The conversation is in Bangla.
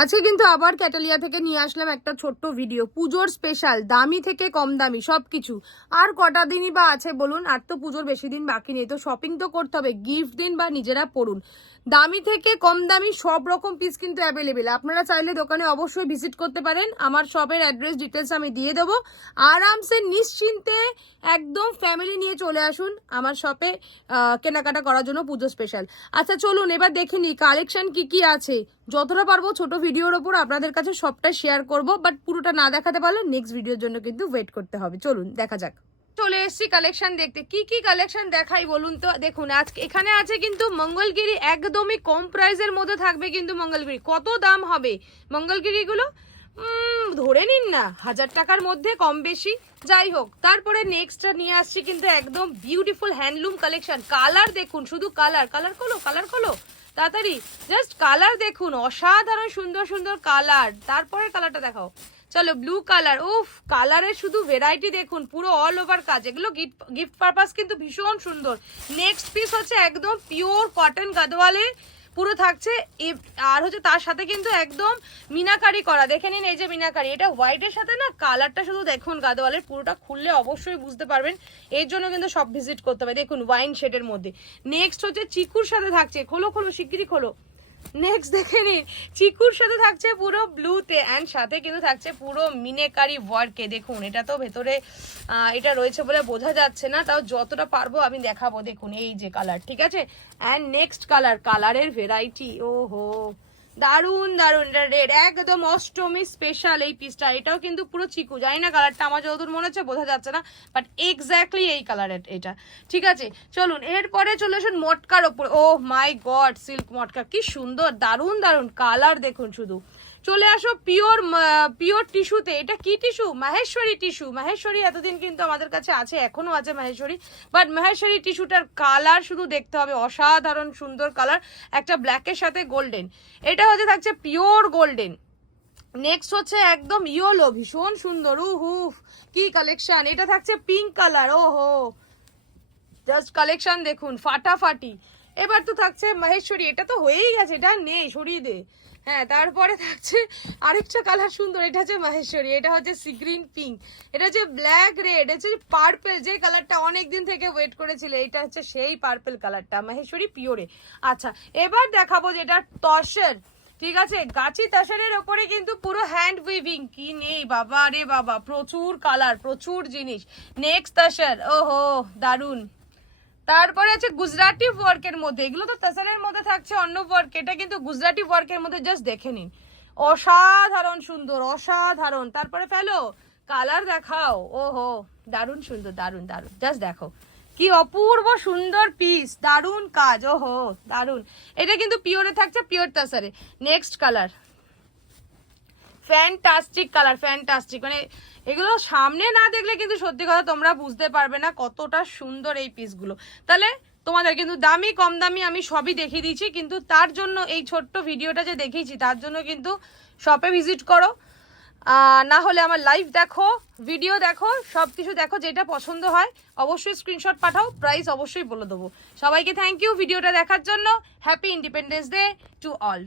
আজকে কিন্তু আবার ক্যাটালিয়া থেকে নিয়ে আসলাম একটা ছোট্ট ভিডিও, পুজোর স্পেশাল, দামি থেকে কম দামি সবকিছু। আর কটা দিনই বা আছে বলুন, আর তো পুজোর বেশি দিন বাকি নেই, তো শপিং তো করতে হবে, গিফট দিন বা নিজেরা পড়ুন। দামি থেকে কম দামি সব রকম পিস কিন্তু অ্যাভেলেবেল। আপনারা চাইলে দোকানে অবশ্যই ভিজিট করতে পারেন। আমার শপের অ্যাড্রেস ডিটেলস আমি দিয়ে দেবো। আরামসে নিশ্চিন্তে একদম ফ্যামিলি নিয়ে চলে আসুন আমার শপে কেনাকাটা করার জন্য পুজো স্পেশাল। আচ্ছা চলুন এবার দেখে নিই কালেকশন কি কি আছে। যতটা পারবো ছোট ভিডিওর ওপর আপনাদের কাছে সবটা শেয়ার করব, বাট পুরোটা না দেখাতে পারলে নেক্সট ভিডিওর জন্য কিন্তু ওয়েট করতে হবে। চলুন দেখা যাক। চলে এসেছি কালেকশন দেখতে। কি কি কালেকশন দেখাই বলুন তো। দেখুন আজকে এখানে আছে কিন্তু মঙ্গলগিরি, একদমই কম প্রাইসের মধ্যে থাকবে কিন্তু মঙ্গলগিরি। কত দাম হবে মঙ্গলগিরিগুলো? ধরে নিন না 1000 টাকার মধ্যে, কম বেশি যাই হোক। তারপরে নেক্সট নিয়ে আসছি কিন্তু একদম বিউটিফুল হ্যান্ডলুম কালেকশন। কালার দেখুন, শুধু কালার কালার খোলো, কালার খোলো তাড়াতাড়ি, জাস্ট কালার দেখুন, অসাধারণ সুন্দর সুন্দর কালার। তারপরে কালারটা দেখাও, চলো ব্লু কালার। উফ, কালারের শুধু ভেরাইটি দেখুন, পুরো অল ওভার কাজ। এগুলো গিফট পারপাস কিন্তু ভীষণ সুন্দর। নেক্সট পিস হচ্ছে একদম পিওর কটন গাদওয়ালে পুরো থাকছে, আর হচ্ছে তার সাথে কিন্তু একদম মিনাকারি করা। দেখে নিন এই যে মিনাকারি, এটা হোয়াইটের সাথে না কালারটা শুধু দেখুন গাদওয়ালের, পুরোটা খুললে অবশ্যই বুঝতে পারবেন। এর জন্য কিন্তু সব ভিজিট করতে হবে। দেখুন ওয়াইন শেডের মধ্যে। নেক্সট হচ্ছে চিকুর সাথে থাকছে, খোলো খোলো শিগগিরই খোলো। নেক্সট দেখে নিন, চিকুর সাথে থাকছে পুরো ব্লুতে, অ্যান্ড সাথে কিন্তু থাকছে পুরো মিনেকারি ওয়ার্কে। দেখুন এটা তো ভেতরে এটা রয়েছে বলে বোঝা যাচ্ছে না, তাও যতটা পারবো আমি দেখাবো। দেখুন এই যে কালার, ঠিক আছে। অ্যান্ড নেক্সট কালার, কালারের ভেরাইটি, ওহো দারুন দারুন। এটা রেড, একদম অষ্টমী স্পেশাল এই পিসটা। এটাও কিন্তু পুরো চিকু, জানি না কালারটা আমার যতদূর মনে হচ্ছে বোঝা যাচ্ছে না, বাট এক্স্যাক্টলি এই কালারের এটা, ঠিক আছে। চলুন এরপরে চলে আসুন মটকার ওপর। ও মাই গড, সিল্ক মটকা, কি সুন্দর, দারুন দারুন কালার দেখুন শুধু। চলে আসো পিওর পিওর টিস্যুতে। এটা কি টিস্যু? মাহেশ্বরী টিস্যু। মাহেশ্বরী এতদিন কিন্তু আমাদের কাছে আছে, এখনো আছে মাহেশ্বরী, বাট মাহেশ্বরী টিস্যুটার কালার শুধু দেখতে হবে, অসাধারণ সুন্দর কালার। একটা ব্ল্যাকের সাথে গোল্ডেন, এটা হচ্ছে থাকছে পিওর গোল্ডেন। নেক্সট হচ্ছে একদম ইয়েলো, ভীষণ সুন্দর। উহুফ কি কালেকশন। এটা থাকছে পিঙ্ক কালার, ওহো জাস্ট কালেকশন দেখুন ফাটাফাটি। এবার তো থাকছে মাহেশ্বরী, এটা তো হয়েই গেছে, এটা নেই, সরিয়ে দে। হ্যাঁ, তারপরে থাকছে আরেকটা কালার সুন্দর, এটা হচ্ছে মাহেশ্বরী, এটা হচ্ছে সি গ্রিন পিঙ্ক, এটা হচ্ছে ব্ল্যাক রেড, এটা হচ্ছে পার্পেল, যে কালারটা অনেক দিন থেকে ওয়েট করেছিল, এটা হচ্ছে সেই পার্পেল কালারটা মাহেশ্বরী পিওরে। আচ্ছা এবার দেখাবো যেটা তসর, ঠিক আছে, গাছি তাসারের ওপরে কিন্তু পুরো হ্যান্ড উইভিং। কি নেই বাবা রে বাবা, প্রচুর কালার, প্রচুর জিনিস। নেক্সট তাসার, ওহো দারুন। তারপরে আছে গুজরাটি ওয়ার্কের মধ্যে, এগুলো তো তাসারের মধ্যে থাকছে অন্য ওয়ার্ক, এটা কিন্তু গুজরাটি ওয়ার্কের মধ্যে, জাস্ট দেখে নিন, অসাধারণ সুন্দর, অসাধারণ। তারপরে ফেলো কালার দেখাও, ওহো দারুণ সুন্দর, দারুণ দারুণ, জাস্ট দেখো কি অপূর্ব সুন্দর পিস, দারুণ কাজ, ওহো দারুণ। এটা কিন্তু পিওরে থাকছে, পিওর তাসারে। Next colour, fantastic colour, fantastic, মানে এগুলো সামনে না দেখলে কিন্তু সত্যি কথা তোমরা বুঝতে পারবে না কতটা সুন্দর এই পিসগুলো। তাহলে তোমাদের কিন্তু দামি কম দামি আমি সবই দেখিয়ে দিয়েছি, কিন্তু তার জন্য এই ছোট্ট ভিডিওটা যে দেখিয়েছি তার জন্য কিন্তু শপে ভিজিট করো, না হলে আমার লাইভ দেখো, ভিডিও দেখো, সব কিছু দেখো, যেটা পছন্দ হয় অবশ্যই স্ক্রিনশট পাঠাও, প্রাইস অবশ্যই বলে দেবো। সবাইকে থ্যাংক ইউ ভিডিওটা দেখার জন্য। Happy independence day to all.